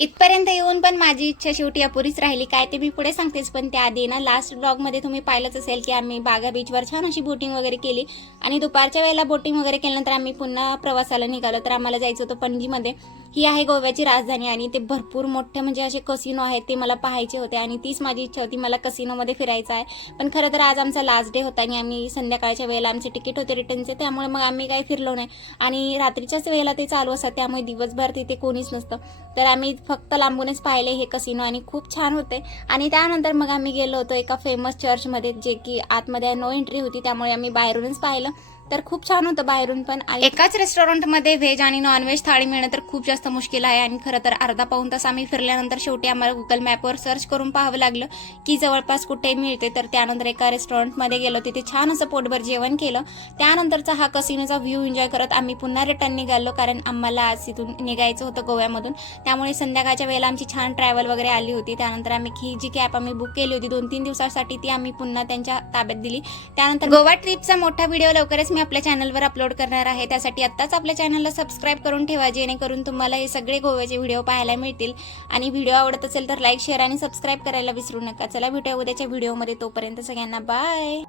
इथपर्यंत येऊन पण माझी इच्छा शेवटी अपुरीच राहिली. काय ते मी पुढे सांगतेच, पण त्याआधी ना लास्ट ब्लॉगमध्ये तुम्ही पाहिलंच असेल की आम्ही बागा बीचवर छान अशी बोटिंग वगैरे केली आणि दुपारच्या वेळेला बोटिंग वगैरे केल्यानंतर आम्ही पुन्हा प्रवासाला निघालो. तर आम्हाला जायचं होतं पणजीमध्ये. ही आहे गोव्याची राजधानी आणि ते भरपूर मोठे म्हणजे असे कसिनो आहेत ते मला पाहायचे होते आणि तीच माझी इच्छा होती, मला कसिनोमध्ये फिरायचं आहे. पण खरं तर आज आमचा लास्ट डे होता आणि आम्ही संध्याकाळच्या वेळेला आमचे तिकीट होते रिटर्नचे, त्यामुळे मग आम्ही काही फिरलो नाही आणि रात्रीच्याच वेळेला ते चालू असतात, त्यामुळे दिवसभर तिथे कोणीच नसतं. तर आम्ही फक्त लांबूनच पाहिले हे कसिनो आणि खूप छान होते. आणि त्यानंतर मग आम्ही गेलो होतो एका फेमस चर्चमध्ये, जे की आतमध्ये नो एंट्री होती, त्यामुळे आम्ही बाहेरूनच पाहिलं. तर खूप छान होतं बाहेरून पण. एकाच रेस्टॉरंटमध्ये व्हेज आणि नॉनव्हेज थाळी मिळणं तर खूप जास्त मुश्किल आहे आणि खरं तर अर्धा पाऊण तास आम्ही फिरल्यानंतर शेवटी आम्हाला गुगल मॅपवर सर्च करून पाहावं लागलं की जवळपास कुठे मिळते. तर त्यानंतर एका रेस्टॉरंटमध्ये गेलो, तिथे छान असं पोटभर जेवण केलं. त्यानंतरचा हा कसिनोचा व्ह्यू एन्जॉय करत आम्ही पुन्हा रिटर्न निघालो, कारण आम्हाला आज तिथून निघायचं होतं गोव्यामधून. त्यामुळे संध्याकाळच्या वेळेला आमची छान ट्रॅव्हल वगैरे आली होती. त्यानंतर आम्ही ही जी कॅब आम्ही बुक केली होती 2-3 दिवसासाठी, ती आम्ही पुन्हा त्यांच्या ताब्यात दिली. त्यानंतर गोवा ट्रिपचा मोठा व्हिडिओ लवकरच मी आपल्या चॅनलवर अपलोड करणार आहे. त्यासाठी आत्ताच आपल्या चॅनलला सबस्क्राईब करून ठेवा, जेणेकरून तुम्हाला हे सगळे गोव्याचे व्हिडिओ पाहायला मिळतील. आणि व्हिडिओ आवडत असेल तर लाईक, शेअर आणि सबस्क्राईब करायला विसरू नका. चला भेटूया उद्याच्या व्हिडिओमध्ये. तोपर्यंत सगळ्यांना बाय.